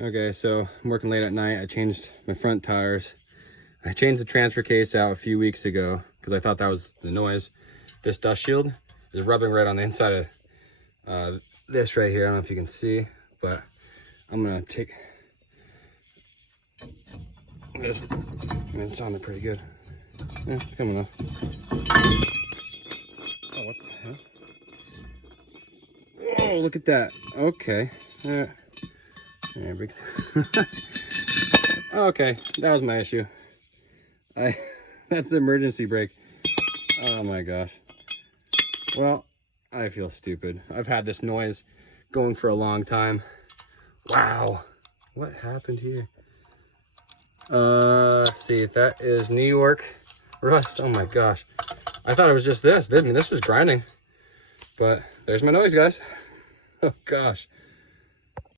Okay, so I'm working late at night. I changed my front tires. I changed the transfer case out a few weeks ago because I thought that was the noise. This dust shield is rubbing right on the inside of this right here. I don't know if you can see, but I'm gonna take this. It sounded pretty good. Yeah, it's coming off. Oh, what the hell? Oh, look at that. Okay. Yeah. Okay, that was my issue. That's the emergency brake. Oh my gosh. Well, I feel stupid. I've had this noise going for a long time. Wow. What happened here? Let's see. That is New York rust. Oh my gosh. I thought it was just this. This was grinding. But there's my noise, guys. Oh gosh.